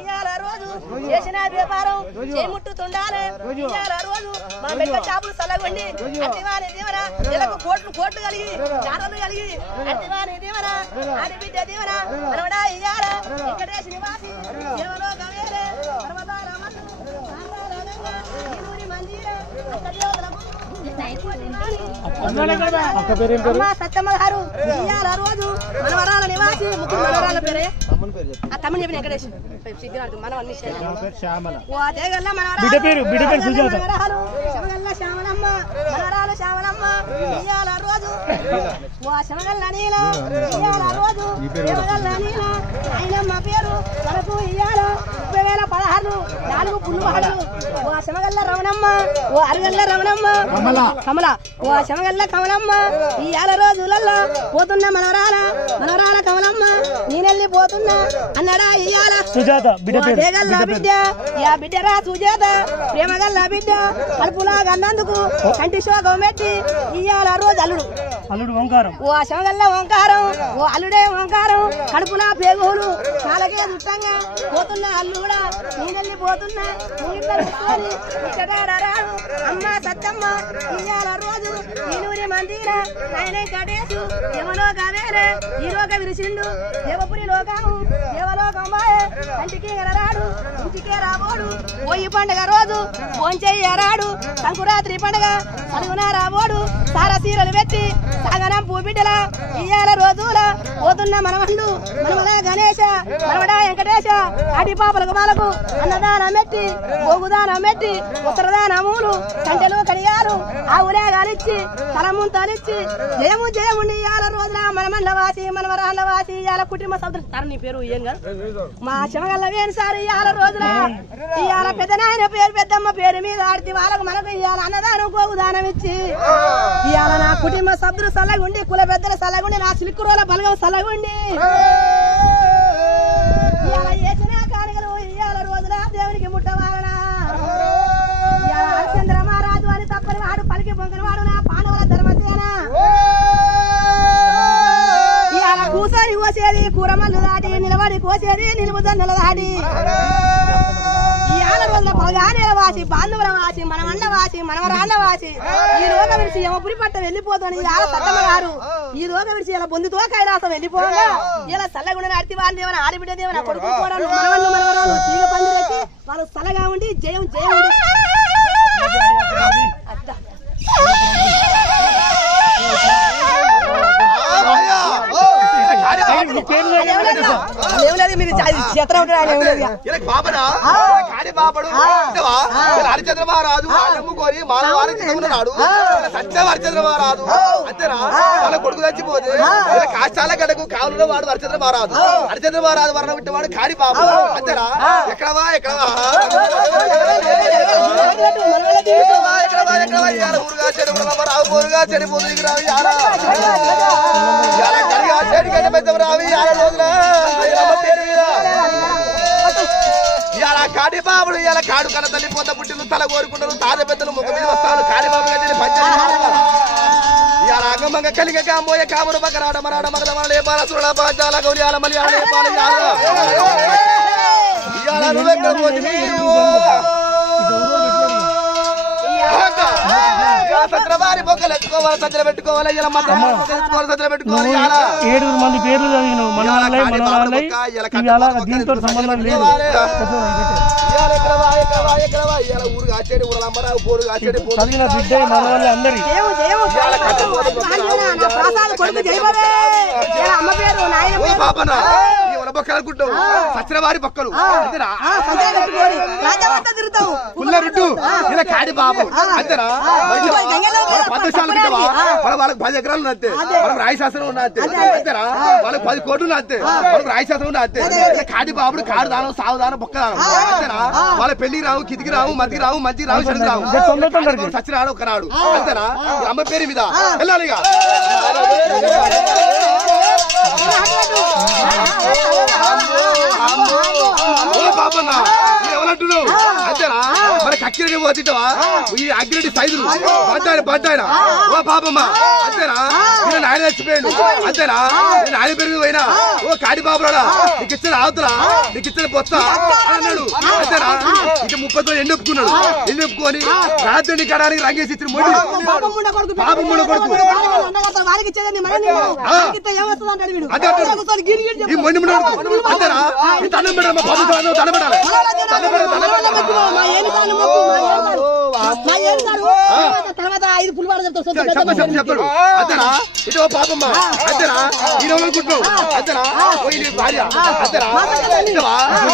ఇయాల రోజు చేసిన వ్యాపారం చేముట్టుతుండాలి. ఇయాల రోజు మా మెక్క చాపులు చల్లగొండి అట్టివాని దీవన నెలకు కోట్లు కలిగి చారలు కలిగి అట్టివాని దీవన ఆడిబిడ్డ దీవన మనవడా ఇయాల వెంకటేశ్ నివాసి ఎవరో గవేరే పర్వతాల మందు సత్యమ్మ గారు ఇయాల రోజు మనవరాల నివాసి ముగ్గురు మనవరాల పేరే ఆ తమ్ముని చెప్పిన వెంకటేశ్ మనవల్ని శ్యామలమ్మ మనవరాలు శ్యామలమ్మ ఇయాల రోజు శమగల్ల నీల ఇయాల రోజు శమగల్ల నీల ఆయనమ్మ పేరు వరకు ఇయాల 30,016 4 పుల్లువాడలు ఓ శమగల్ల రమణమ్మ ఓ అరగల్ల రమణమ్మ కమల ఓ శమగల్ల కమలమ్మ ఇయాల రోజులల్లో పోతున్న మనవరాల కమలమ్మ నేనెళ్ళి పోతున్నా అన్నడా ఇయాల సుజాత బిడ్డ యా బిడ్డరా సుజాత ప్రేమగల్ల బిడ్డ కడుపులాగా అన్నందుకు కంటి శోకం పెట్టి ఇయాల రోజు అల్లుడు ఓంకారం ఓ శమగల్ల ఓంకారం ఓ అల్లుడే ఓంకారం కడుపులా పేగులు కాలకే దుట్టంగా పోతున్నా అల్లుడా నేనెళ్ళి పోతున్నా అమ్మ సత్తమ్మ ఇయాల రోజు ఈనూరి మందిర ఆయన కడేసు ఎవలో గవేరే ఈరోగ విరిసిండు దేవపురి లోకము దేవలోకమ్మాయే కంటికి ఎరరాడు ఇంటికే రాబోడు పోయి పండుగ రోజు భోంచెయ్యరాడు సంకురాత్రి పండుగ సలుగున రాబోడు సార సీరలు పెట్టి సాగనం పూబిడ్డల ఇయ్యాల రోజుల పోతున్న మనమండు మనమల గణేశ మనవడా వెంకటేశ ఆటి పాపలకు మాలకు అన్నదానం పెట్టి గోగుదానం పెట్టి ఉత్తరదానములు కంటెలు కడియాలు ఆవులే గాలిచ్చి తలముంతలిచ్చి జయముండి ఇయ్యాల రోజున మనమండ వాసి మనవరాళ్ళ వాసి ఇయ్యాల కుటుంబ సభ్యులు సార్ నీ పేరు ఏం కాదు మా శమగల్ల వేణు సార్ ఇయ్యాల రోజున ఇయ్యాల పెద్దనాయన పేరు పెద్దమ్మ పేరు మీద ఆడితే వాళ్ళకు మనకు ఇయ్యాల అన్నదానం గోగుదానం ఇచ్చి ఇయ్యాల నా కుటుంబ సభ్యులు సల్లగుండి కుల పెద్దల సల్లగుండి నా సిలుకురోల బలగం సల్లగుండి ఇయ్యాల చేసిన కానుకలు ఇయ్యాల రోజున దేవునికి ముట్టవాలన ఇయ్యాల హరిశ్చంద్ర మహారాజు అని తప్పని వాడు పలికి పొంగని వాడు నా పాండవుల ధర్మసేన ఇయ్యాల కూసరి కోసేది కూరమల్లు దాటి నిలబడి కోసేది నిలుపుదన్నుల దాటి ఇయ్యాల రోజున పగానేల వాసి బాంధవుల వాసి మనమండ వాసి మనవరాళ్ళ వాసి ఈ రోగ విడిచి యమపురి పట్ట వెళ్ళిపోతుంది ఇవాళ సత్తమ్మ గారు ఈ రోగ విడిచి ఇలా బొందుతో కైలాసం వెళ్ళిపోగా ఇలా చల్లగుండ నడిచి వారి దేవన ఆడిబిడ్డ దేవన కొడుకు కూడా మనవళ్ళు మనవరాలు తీగ పందిరెక్కి వాళ్ళు చల్లగా ఉండి జయం హరిచంద్ర మహారాజు కోరి మానవాడు సత్యం హరిచంద్ర మహారాజు అంతేనా వాళ్ళ కొడుకు చచ్చిపోతే కాష్టాల గడకు కావులో వాడు హరిచంద్ర మహారాజు వర్ణ విట్టవాడు కాడి బాబు అంతేనా ఎక్కడవా ఊరుగా చెడు ఊరుగా చెడిపోతుంది రావి ఇలా కాడి బాబుడు ఇలా కాడు కన్న తల్లి పోత పుట్టిలు తల కోరుకుంటారు తాజ పెద్దలు ముఖ మీద వస్తాను కాడి బాబు ఇలా అంగమంగ కలిగ కాంబోయ కాముడు మగరాడ మరాడ మగదమల లేపాల సురళ పాచాల గౌరియాల మలయాళ లేపాల సత్రవారి బొక్కలు ఎత్తుకోవాలి సజ్జలు పెట్టుకోవాలి ఇలా సజ్జలు పెట్టుకోవాలి 7 మంది పేర్లు చదివిన దీంతో సంబంధం లేదు చదివిన బిడ్డ మన వాళ్ళ అందరి బొక్కలుకుంటావు సత్రవారి బొక్కలు పుల్లరుడ్డు ఇలా కాడి బాబు అంతేనా పద్మశాలకు వాళ్ళకి 10 ఎకరాలు అంతే వాళ్ళకి రాయశాస్త్రం ఉన్న అంతే అంతేనా వాళ్ళకి 10 కోట్లు అంతే వాళ్ళకి రాయశాస్త్రం ఉన్న అంతే కాడి బాబుడు కాడు దానం సాగు దానం బొక్క దానం అంతేనా వాళ్ళ పెళ్లి రావు కితికి రావు మతికి రావు మంచి రావు చెడుకు రావు సచ్చినాడు ఒక నాడు అంతేనా అమ్మ పేరు మీద వెళ్ళాలి ఇక బాబన్నా ఎవరంటున్నావు అంతేనా మరి అక్కిరెడ్డి పోతింటావా ఈ అక్కిరెడ్డి సైజులు పడ్డాయన ఓ పాపమ్మ అంతేనా నేను ఆయన చచ్చిపోయాడు అంతేనా నేను ఆయన పెరిగి పోయినా ఓ కాడి బాబురాడా నీకు ఇచ్చిన ఆవుతులా నీకు ఇచ్చిన బొత్త అన్నాడు అంతేనా ఇక 30 ఎండు ఒప్పుకున్నాడు ఎండు ఒప్పుకొని రాత్రి కడానికి రంగేసి ఇచ్చిన మొండి పాపం కూడా కొడుకు ఈ మొండి అంతేనా ఈ దండం పెట్టాలి మా బాబు దండం పెట్టాలి చెప్తాడు అంతేనా ఇటో పాపమ్మ అంతేనా ఈ రోజుకుంటున్నావు అంతేనా భార్య అంతేనా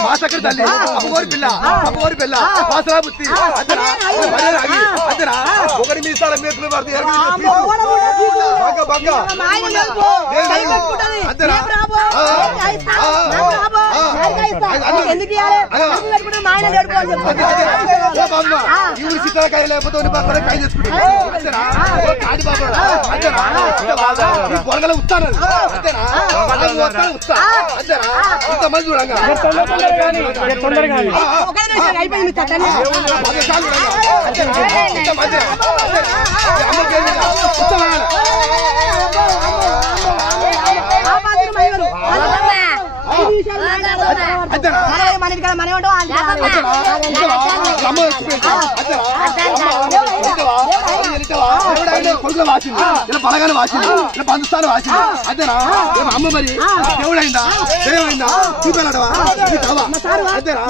మా చక్కర తల్లి అమ్మవారి పిల్ల పాసరా బుత్తి అంతేనా అంతేనా ఒకటి మీ స్థలం మేకులు పడుతుంది ఇవి సీతాకాయ లేకపోతే కాయ చేసుకుంటాడు కాడి బాబు పొరగల ఉస్తాను అంతేనా ఉస్తా అంతేనా ఇంతమంది చూడంగా కొడుకులు వాసింది ఇలా బలగానే వాసింది ఇలా బంధుస్థానం వాసింది అంతేనా అమ్మ మరి దేవుడైందా దేవైందా చూపెళ్ళడవా అంతేనా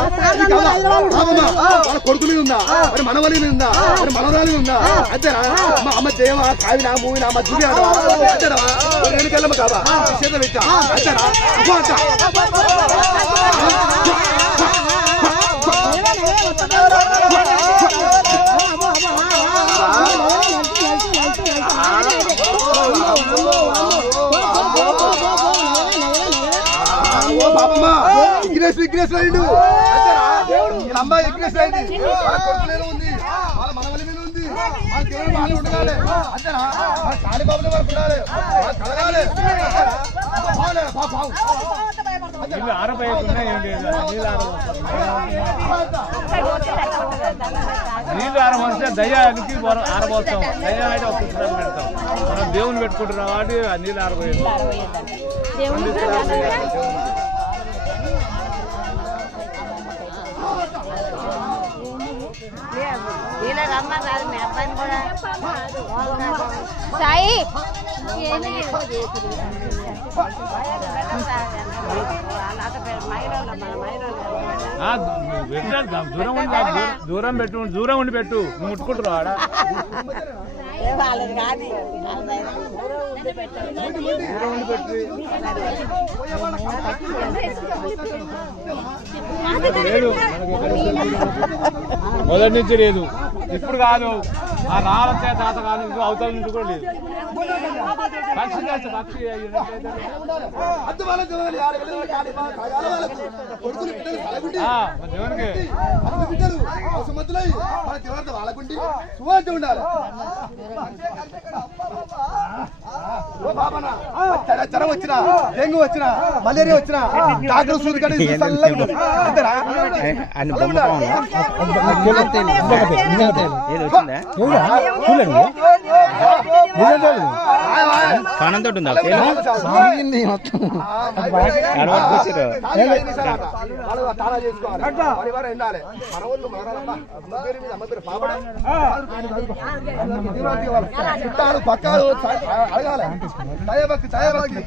వాళ్ళ కొడుకు మీద ఉందా మరి మనవలి మీద ఉందా మరి మనవరాలి మీద ఉందా అంతేనా మా అమ్మ దేవ కావినా మూవినా అమ్మ దుడి ఆడవా అంతేనా రెండు కళ్ళమ్మ కావా చేత పెట్టా అంతేనా బాబమ్మా విఘ్నేశ్వర అయిండు అమ్మ విఘ్నేశ్వర అయింది వాళ్ళ కొడుకు మీద ఉంది వాళ్ళ మనవలి మీద ఉంది వాళ్ళ దేవుడు వాళ్ళు ఉండాలి అంతేనా వాళ్ళ కాళీబాబుల వరకు ఉండాలి కలగాలి నీళ్ళు ఆరబోస్తే దయ్యానికి ఆరబోస్తాం దయ్యం అయితే ఒక పుస్తకం పెడతాం మనం దేవుని పెట్టుకుంటున్నాం కాబట్టి ఆ నీళ్ళు ఆరబోయేది సాయి దూరం పెట్టు దూరం ఉండి పెట్టు నువ్వు ముట్టుకుంటున్నావు ఆడ లేదు మొదటి నుంచి లేదు ఇప్పుడు కాదు ఆ నాలుగు తాత కాదు ఇంకో అవతల నుంచి కూడా లేదు పక్షి పక్షి దేవునికి ఉండాలి జ్వరం వచ్చినా డెంగ్యూ వచ్చినా మలేరియా వచ్చినా డాక్టర్ సూది కట్టి అంతేనా కానంతో పక్కాలు అడగాలి దయభక్తి దయభక్తి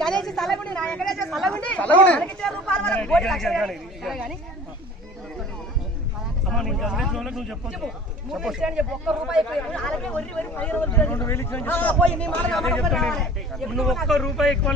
గణేష్ తలగుడి నా ఎక్కడైతే తలగుడి నువ్వు ఒక్క రూపాయి ఎక్కువ